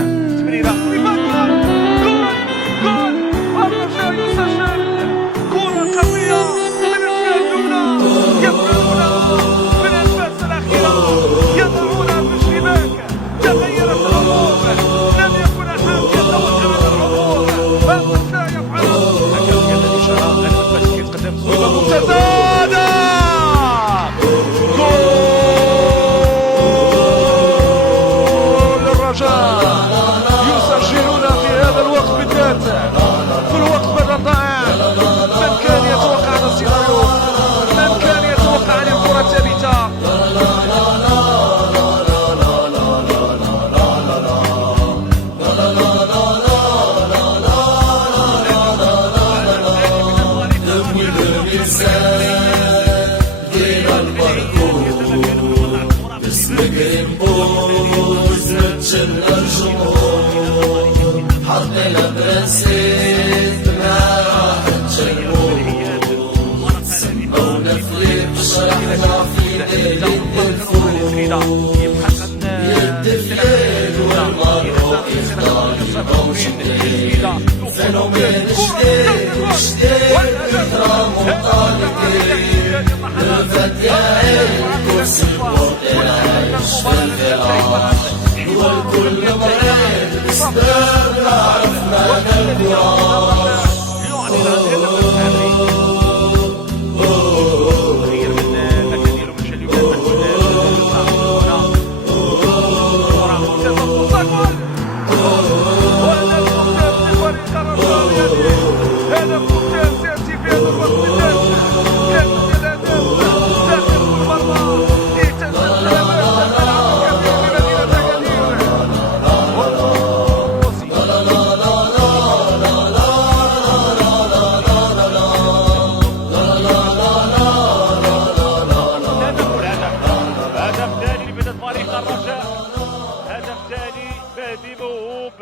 تمريره جول الرجاء يسجل كرة قوية من الجهة الأولى يبدأون بالأنفاس الأخيرة يضعونها في الشباك تغيرت الأمور لم يكن أحد يتوقع الأمور الرجاء يفعلون هكذا الإشارة الأنفاس يتقدم صعوبة ممتازة يسجلون في هذا الوقت بالذات في الوقت بدل ضائع. من كان يتوقع هذا السيناريو؟ من كان يتوقع ان الكرة ثابتة؟ حطينا برنسيس راح تشربوه سمونا فليب شرحنا في ليل الدفور يد الليل والمرء يختار الموجودين فينومين جديد إكرام وطالبين الفتيات كرسي والعيش في الفراق والكل مريض بسبب عرفنا الكرة هدف ثاني بادي موهوب.